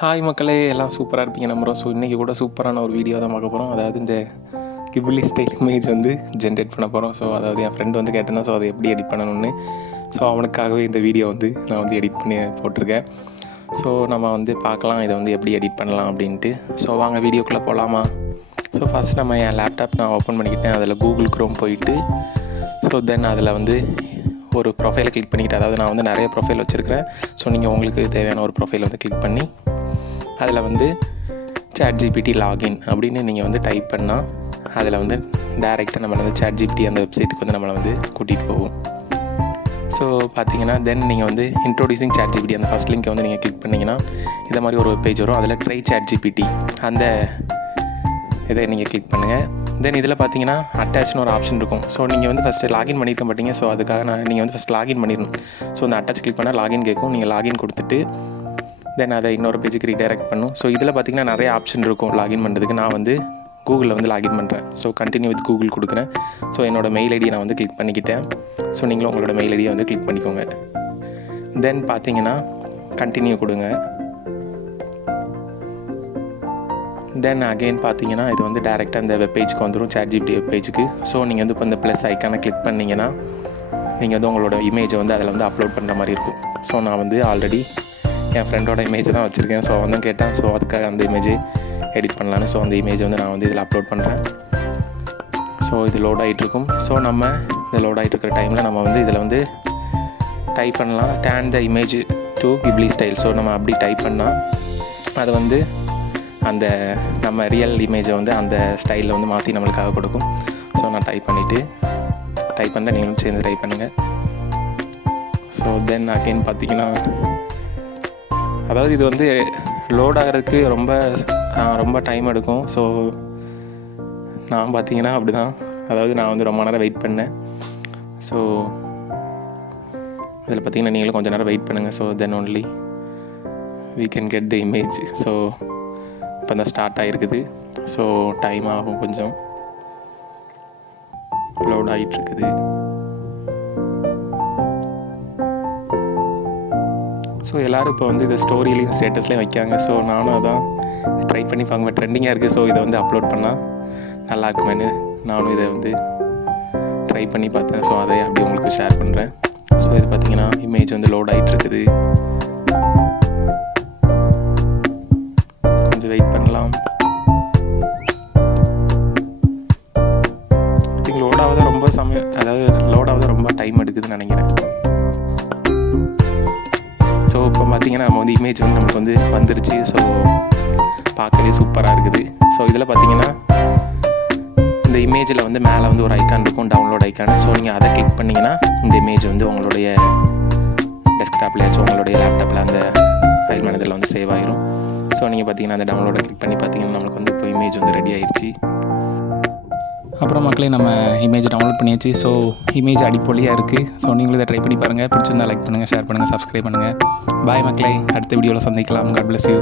Hi மக்களே, எல்லாம் சூப்பராக இருப்பீங்க நம்புகிறோம். ஸோ இன்றைக்கி கூட சூப்பரான ஒரு வீடியோ தான் பார்க்க போகிறோம். அதாவது இந்த கிபிலி ஸ்டைல் இமேஜ் வந்து ஜென்ரேட் பண்ண போகிறோம். ஸோ அதாவது என் ஃப்ரெண்டு வந்து கேட்டேன்னா, ஸோ அதை எப்படி எடிட் பண்ணணும்னு, ஸோ அவனுக்காகவே இந்த வீடியோ வந்து நான் வந்து எடிட் பண்ணி போட்டிருக்கேன். ஸோ நம்ம வந்து பார்க்கலாம் இதை வந்து எப்படி எடிட் பண்ணலாம் அப்படின்ட்டு. ஸோ வாங்க வீடியோக்குள்ளே போகலாமா? ஸோ ஃபஸ்ட் நம்ம என் லேப்டாப் நான் ஓப்பன் பண்ணிக்கிட்டேன். அதில் கூகுள் க்ரோம் போயிட்டு, ஸோ தென் அதில் வந்து ஒரு ப்ரொஃபைலை கிளிக் பண்ணிக்கிட்டு, அதாவது நான் வந்து நிறைய ப்ரொஃபைல் வச்சுருக்கிறேன். ஸோ நீங்கள் உங்களுக்கு தேவையான ஒரு ப்ரொஃபைல் வந்து கிளிக் பண்ணி அதில் வந்து ChatGPT லாகின் அப்படின்னு நீங்கள் வந்து டைப் பண்ணால் அதில் வந்து டைரெக்டாக நம்மளை வந்து ChatGPT அந்த வெப்சைட்டுக்கு வந்து நம்மளை வந்து கூட்டிகிட்டு போகும். ஸோ பார்த்தீங்கன்னா தென் நீங்கள் வந்து இன்ட்ரோடியூசிங் ChatGPT அந்த ஃபஸ்ட் லிங்க்கை வந்து நீங்கள் கிளிக் பண்ணிங்கன்னா இதை மாதிரி ஒரு பேஜ் வரும். அதில் ட்ரை ChatGPT அந்த இதை நீங்கள் கிளிக் பண்ணுங்கள். தென் இதில் பார்த்தீங்கன்னா அட்டாச்னு ஒரு ஆப்ஷன் இருக்கும். ஸோ நீங்கள் வந்து ஃபஸ்ட்டு லாகின் பண்ணியிருக்க மாட்டீங்க. ஸோ அதுக்காக நீங்கள் வந்து ஃபஸ்ட் லாகின் பண்ணிடணும். ஸோ அந்த அட்டாச் கிளிக் பண்ணால் லாகின் கேட்கும். நீங்கள் லாகின் கொடுத்துட்டு தென் அதை இன்னொரு பேஜுக்கு ரீடைரக்ட் பண்ணும். ஸோ இதில் பார்த்தீங்கன்னா நிறைய ஆப்ஷன் இருக்கும் லாகின் பண்ணுறதுக்கு. நான் வந்து கூகுளில் வந்து லாகின் பண்ணுறேன். ஸோ கண்டினியூ வித் கூகுள் கொடுக்குறேன். ஸோ என்னோடய மெயில் ஐடியை நான் வந்து கிளிக் பண்ணிக்கிட்டேன். ஸோ நீங்களும் உங்களோட மெயில் ஐடியை வந்து கிளிக் பண்ணிக்கோங்க. தென் பார்த்தீங்கன்னா கண்டினியூ கொடுங்க. தென் அகெயின் பார்த்தீங்கன்னா இது வந்து டேரெக்டாக இந்த வெப் பேஜுக்கு வந்துடும், ChatGPT வெப் பேஜுக்கு. ஸோ நீங்கள் வந்து இப்போ இந்த ப்ளஸ் ஐக்கானை கிளிக் பண்ணிங்கன்னா நீங்கள் வந்து உங்களோட இமேஜை வந்து அதில் வந்து அப்லோட் பண்ணுற மாதிரி இருக்கும். ஸோ நான் வந்து ஆல்ரெடி என் ஃப்ரெண்டோட இமேஜ் தான் வச்சுருக்கேன். ஸோ வந்து கேட்டேன். ஸோ அதுக்காக அந்த இமேஜை எடிட் பண்ணலான்னு ஸோ அந்த இமேஜ் வந்து நான் வந்து இதில் அப்லோட் பண்ணுறேன். ஸோ இது லோட் ஆகிட்ருக்கும். ஸோ நம்ம இந்த லோட் ஆகிட்ருக்கிற டைமில் நம்ம வந்து இதில் வந்து டைப் பண்ணலாம், turn the image to Ghibli style. So நம்ம அப்படி டைப் பண்ணால் அது வந்து அந்த நம்ம ரியல் இமேஜை வந்து அந்த ஸ்டைலில் வந்து மாற்றி நம்மளுக்காக கொடுக்கும். ஸோ நான் டைப் பண்ண நீங்களும் சேர்ந்து டைப் பண்ணுங்கள். ஸோ தென் அகெயின் பார்த்தீங்கன்னா அதாவது இது வந்து லோட் ஆகிறதுக்கு ரொம்ப டைம் எடுக்கும். ஸோ நான் பார்த்தீங்கன்னா அப்படி தான், அதாவது நான் வந்து ரொம்ப நேரம் வெயிட் பண்ணேன். ஸோ அதில் பார்த்தீங்கன்னா நீங்களும் கொஞ்சம் நேரம் வெயிட் பண்ணுங்கள். So then only we can get the image. So இப்போ தான் ஸ்டார்ட் ஆகிருக்குது. ஸோ டைம் ஆகும், கொஞ்சம் லோட் ஆகிட்டுருக்குது. ஸோ எல்லோரும் இப்போ வந்து இதை ஸ்டோரிலையும் ஸ்டேட்டஸ்லேயும் வைக்காங்க. ஸோ நானும் அதான் ட்ரை பண்ணி பார்க்க ட்ரெண்டிங்காக இருக்குது. ஸோ இதை வந்து அப்லோட் பண்ணால் நல்லா இருக்குமேனு நானும் இதை வந்து ட்ரை பண்ணி பார்த்தேன். ஸோ அதை அப்படி உங்களுக்கு ஷேர் பண்ணுறேன். ஸோ இது பார்த்தீங்கன்னா இமேஜ் வந்து லோட் ஆகிட்டுருக்குது. கொஞ்சம் வெயிட் பண்ணலாம். லோட் ஆகுது ரொம்ப சமயம், அதாவது லோட் ஆகுது ரொம்ப டைம் எடுக்குதுன்னு நினைக்கிறேன். ஸோ இப்போ பார்த்தீங்கன்னா நம்ம வந்து இமேஜ் வந்து நமக்கு வந்து வந்துருச்சு. ஸோ பார்க்கவே சூப்பராக இருக்குது. ஸோ இதில் பார்த்தீங்கன்னா இந்த இமேஜில் வந்து மேலே வந்து ஒரு ஐக்கான் இருக்கும், டவுன்லோட் ஐக்கான். ஸோ நீங்கள் அதை கிளிக் பண்ணிங்கன்னா இந்த இமேஜ் வந்து உங்களுடைய டெஸ்க்டாப்லேயாச்சும் உங்களுடைய லேப்டாப்பில் அந்த ஃபைல் மேனேஜரில் வந்து சேவ் ஆகிரும். ஸோ நீங்கள் பார்த்தீங்கன்னா அந்த டவுன்லோடை கிளிக் பண்ணி பார்த்தீங்கன்னா நம்மளுக்கு வந்து இப்போ இமேஜ் வந்து ரெடி ஆயிடுச்சு. அப்புறம் மக்களே நம்ம இமேஜ் டவுன்லோட் பண்ணியாச்சு. ஸோ இமேஜ் அடிப்பொலியாக இருக்குது. ஸோ நீங்களும் இதை ட்ரை பண்ணி பாருங்கள். பிடிச்சிருந்தா லைக் பண்ணுங்கள், ஷேர் பண்ணுங்கள், சப்ஸ்கிரைப் பண்ணுங்கள். பாய் மக்களே, அடுத்த வீடியோவில் சந்திக்கலாம். God bless you.